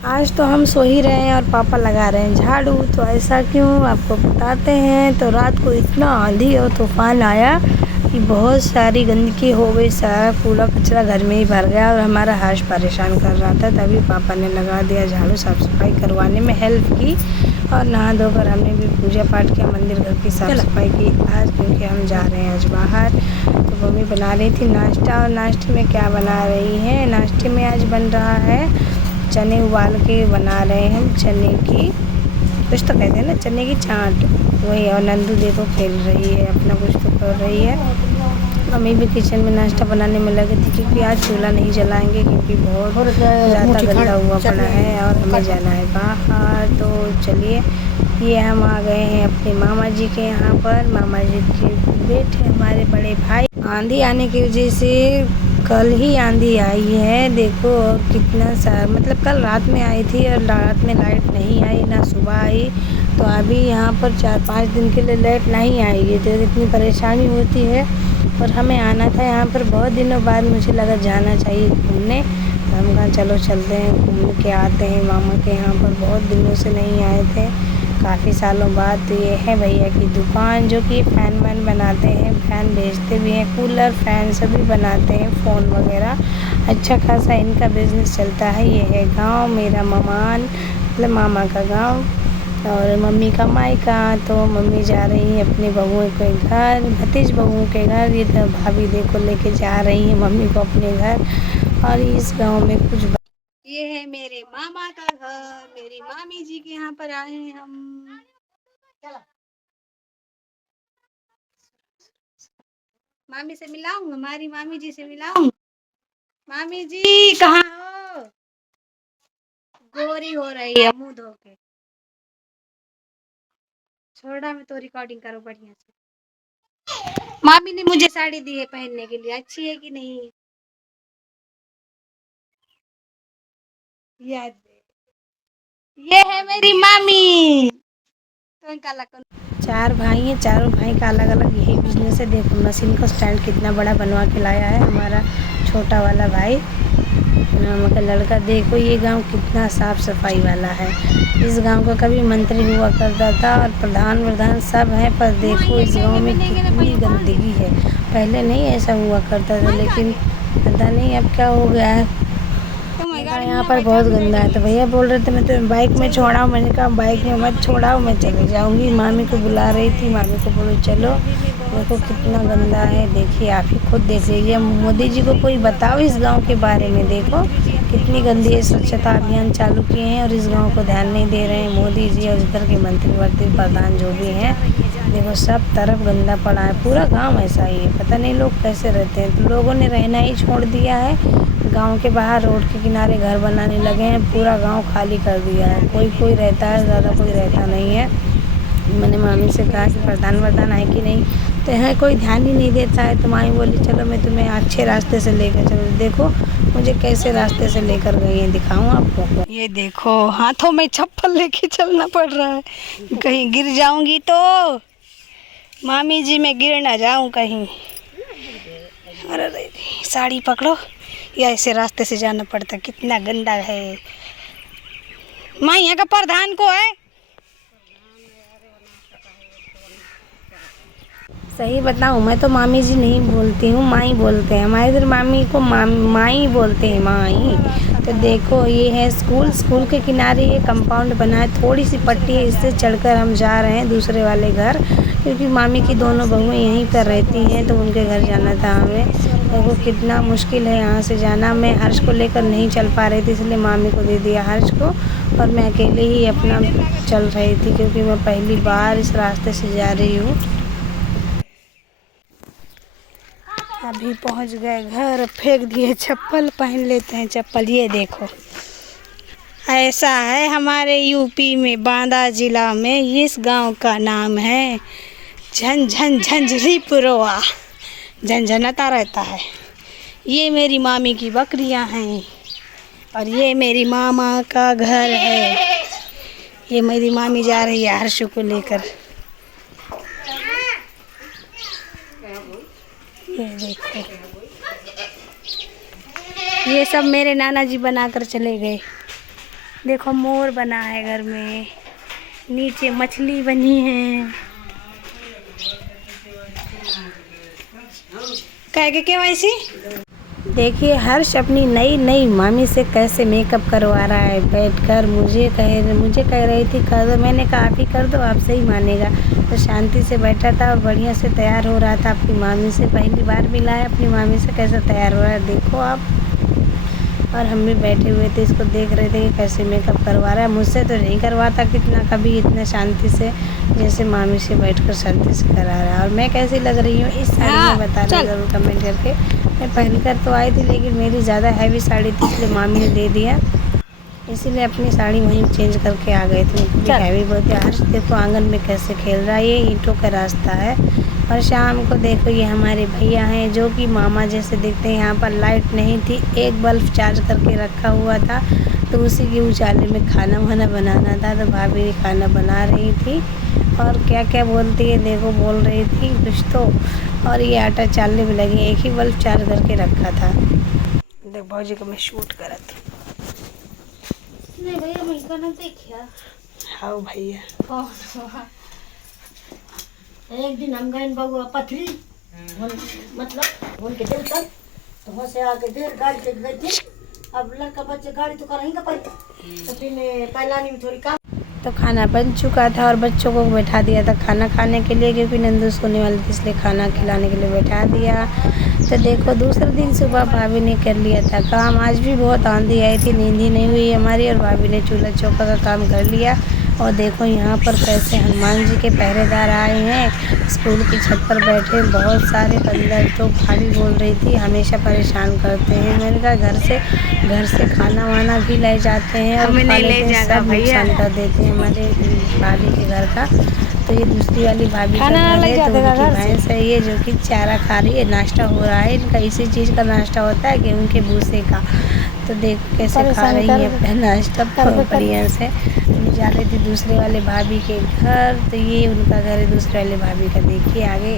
आज तो हम सो ही रहे हैं और पापा लगा रहे हैं झाड़ू। तो ऐसा क्यों आपको बताते हैं। तो रात को इतना आंधी और तूफान आया कि बहुत सारी गंदगी हो गई, सारा कूड़ा कचरा घर में ही भर गया और हमारा हर्ष परेशान कर रहा था। तभी पापा ने लगा दिया झाड़ू, साफ़ सफाई करवाने में हेल्प की और नहा धोकर हमने भी पूजा पाठ किया, मंदिर घर की साफ़ सफाई की आज, क्योंकि हम जा रहे हैं आज बाहर। तो मम्मी बना रही थी नाश्ता, और नाश्ते में क्या बना रही हैं, नाश्ते में आज बन रहा है चने उबाल के बना रहे हैं हम, चने की कुछ तो कहते हैं ना, चने की चाट वही। और नंदू देखो खेल रही है अपना, कुछ तो कर रही है। मम्मी भी किचन में नाश्ता बनाने में लगी थी, क्योंकि आज चूल्हा नहीं जलाएंगे क्योंकि बहुत ज़्यादा गंदा हुआ पड़ा है और हमें जाना है बाहर। तो चलिए, ये हम आ गए हैं अपने मामा जी के यहाँ पर। मामा जी के बेटे हमारे बड़े भाई। आंधी आने की वजह से कल ही आंधी आई है, देखो कितना सा, मतलब कल रात में आई थी और रात में लाइट नहीं आई, ना सुबह आई। तो अभी यहाँ पर 4-5 दिन के लिए लाइट नहीं आएगी, तो इतनी परेशानी होती है। और हमें आना था यहाँ पर बहुत दिनों बाद, मुझे लगा जाना चाहिए घूमने। तो हम कहा चलो चलते हैं, घूम के आते हैं मामा के यहाँ पर, बहुत दिनों से नहीं आए थे, काफ़ी सालों बाद। तो ये है भैया की दुकान, जो कि फ़ैन वैन बनाते हैं, फ़ैन बेचते भी हैं, कूलर फ़ैन सभी बनाते हैं, फ़ोन वगैरह। अच्छा खासा इनका बिज़नेस चलता है। ये है गांव मेरा ममान, मतलब मामा का गांव, और मम्मी का मायका। तो मम्मी जा रही है अपने बहुओं के घर, भतीज बहुओं के घर। ये तो भाभी देखो लेके जा रही है मम्मी को अपने घर। और इस गांव में कुछ ये है मेरे मामा का घर, मेरी मामी जी के यहाँ पर आए हैं हम। चलो मामी से मिलाऊं, हमारी मामी जी से मिलाऊं। मामी जी कहाँ हो? गोरी हो रही है मुंह धो के। छोड़ा में तो रिकॉर्डिंग करो बढ़िया से। मामी ने मुझे साड़ी दी है पहनने के लिए, अच्छी है कि नहीं? याद ये है मेरी मामी। चार भाई हैं, चारों भाई का अलग अलग यही बिजनेस है। देखो मशीन का स्टैंड कितना बड़ा बनवा के लाया है हमारा छोटा वाला भाई, मामा का लड़का। देखो ये गांव कितना साफ़ सफाई वाला है। इस गांव का कभी मंत्री हुआ करता था और प्रधान सब हैं, पर देखो इस गांव में कितनी गंदगी है। पहले नहीं ऐसा हुआ करता था, लेकिन पता नहीं अब क्या हो गया है। यहाँ पर बहुत गंदा है। तो भैया बोल रहे थे मैं तो बाइक में छोड़ाऊँ, मैंने कहा बाइक में मत छोड़ाओ, मैं चले जाऊँगी। मामी को बुला रही थी, मामी को बोलो चलो। देखो कितना गंदा है, देखिए आप ही खुद देख लीजिए। मोदी जी को कोई बताओ इस गांव के बारे में, देखो कितनी गंदी है। स्वच्छता अभियान चालू किए हैं और इस गांव को ध्यान नहीं दे रहे हैं मोदी जी और इधर के मंत्री वर्त्री प्रधान जो भी हैं। देखो सब तरफ गंदा पड़ा है, पूरा गांव ऐसा ही है, पता नहीं लोग कैसे रहते हैं। तो लोगों ने रहना ही छोड़ दिया है, गांव के बाहर रोड के किनारे घर बनाने लगे हैं, पूरा गांव खाली कर दिया है। कोई रहता है, ज़्यादा कोई रहता नहीं है। मैंने मामी से कहा कि प्रधान आए कि नहीं, तो यहाँ कोई ध्यान ही नहीं देता है। तो मामी बोली चलो मैं तुम्हें अच्छे रास्ते से लेकर चलो। देखो मुझे कैसे रास्ते से लेकर गई हैं, दिखाऊं आपको। ये देखो हाथों में चप्पल लेके चलना पड़ रहा है, कहीं गिर जाऊंगी तो मामी जी मैं गिर ना जाऊं कहीं। अरे साड़ी पकड़ो, या ऐसे रास्ते से जाना पड़ता, कितना गंदा है। माँ यहाँ का प्रधान को है, सही बताऊँ मैं तो मामी जी नहीं बोलती हूँ, माँ ही बोलते हैं हमारे इधर। मामी को माँ ही बोलते हैं, माँ ही। तो देखो ये है स्कूल के किनारे ये कंपाउंड बना है, थोड़ी सी पट्टी है, इससे चढ़कर हम जा रहे हैं दूसरे वाले घर, क्योंकि मामी की दोनों बहुएं यहीं पर रहती हैं, तो उनके घर जाना था हमें। देखो कितना मुश्किल है यहाँ से जाना। मैं हर्ष को लेकर नहीं चल पा रही थी, इसलिए मामी को दे दिया हर्ष को, और मैं अकेले ही अपना चल रही थी, क्योंकि मैं पहली बार इस रास्ते से जा रही हूँ। अभी पहुँच गए घर, फेंक दिए चप्पल, पहन लेते हैं चप्पल। ये देखो ऐसा है हमारे यूपी में, बांदा जिला में, इस गांव का नाम है झंझरीपुरवा, झंझनाता रहता है। ये मेरी मामी की बकरियां हैं और ये मेरी मामा का घर है। ये मेरी मामी जा रही है हर्षु को लेकर। ये देखो ये सब मेरे नाना जी बनाकर चले गए। देखो मोर बना है घर में, नीचे मछली बनी है। कह के KYC देखिए हर्ष अपनी नई नई मामी से कैसे मेकअप करवा रहा है बैठकर। मुझे कह रही थी कर दो, मैंने कहा आप ही कर दो, आप सही मानेगा। तो शांति से बैठा था और बढ़िया से तैयार हो रहा था अपनी मामी से। पहली बार मिला है अपनी मामी से, कैसे तैयार हो रहा है देखो आप। और हम भी बैठे हुए थे, इसको देख रहे थे कि कैसे मेकअप करवा रहा है। मुझसे तो नहीं करवाता कितना कभी इतना शांति से, जैसे मामी से बैठकर शांति से करा रहा है। और मैं कैसी लग रही हूँ इस साड़ी में बताना ज़रूर कमेंट करके। मैं पहन कर तो आई थी लेकिन मेरी ज़्यादा हैवी साड़ी थी, इसलिए मामी ने दे दिया, इसीलिए अपनी साड़ी वहीं चेंज करके आ गए थे। क्योंकि हैवी बहुत है। हर्ष देखो आंगन में कैसे खेल रहा है, ये ईंटों का रास्ता है। और शाम को देखो ये हमारे भैया हैं जो कि मामा जैसे दिखते हैं। यहाँ पर लाइट नहीं थी, एक बल्ब चार्ज करके रखा हुआ था, तो उसी के उजाले में खाना वाना बनाना था। तो भाभी भी खाना बना रही थी और क्या क्या बोलती है देखो, बोल रही थी कुछ तो। और ये आटा चालने में लगी, एक ही बल्ब चार्ज करके रखा था। देख भौजी को मैं शूट करा थी। नहीं भैया मिलकर नहीं देखिया। हाँ भैया एक दिन हम गए बगुआ पथरी मतलब उनके दिल तक, तो वहाँ से आके देर गाड़ी से गए थे। अब लड़का बच्चे गाड़ी तो कर ही का पाई, तो फिर पहलानी में थोड़ी काम। तो खाना बन चुका था और बच्चों को बैठा दिया था खाना खाने के लिए, क्योंकि नंदू सोने वाली थी इसलिए खाना खिलाने के लिए बैठा दिया। तो देखो दूसरे दिन सुबह भाभी ने कर लिया था काम। आज भी बहुत आंधी आई थी, नींद ही नहीं हुई हमारी, और भाभी ने चूल्हा चौका का काम कर लिया। और देखो यहाँ पर कैसे हनुमान जी के पहरेदार आए हैं, स्कूल की छत पर बैठे बहुत सारे। अंदर तो भाभी बोल रही थी हमेशा परेशान करते हैं। मैंने कहा घर से खाना वाना भी ले जाते हैं और खा लेते हैं, सब नुकसान कर देते हैं हमारे भाभी के घर का। तो ये दूसरी वाली भाभी का घर है, तो उनकी भैंस है ये जो कि चारा खा रही है, नाश्ता हो रहा है इनका। इसी चीज़ का नाश्ता होता है गेहूँ के भूसे का। तो देख कैसे खा रही है अपना नाश्ता बढ़िया से। जा रही थी दूसरे वाले भाभी के घर, तो ये उनका घर है दूसरे वाले भाभी का। देखिए आगे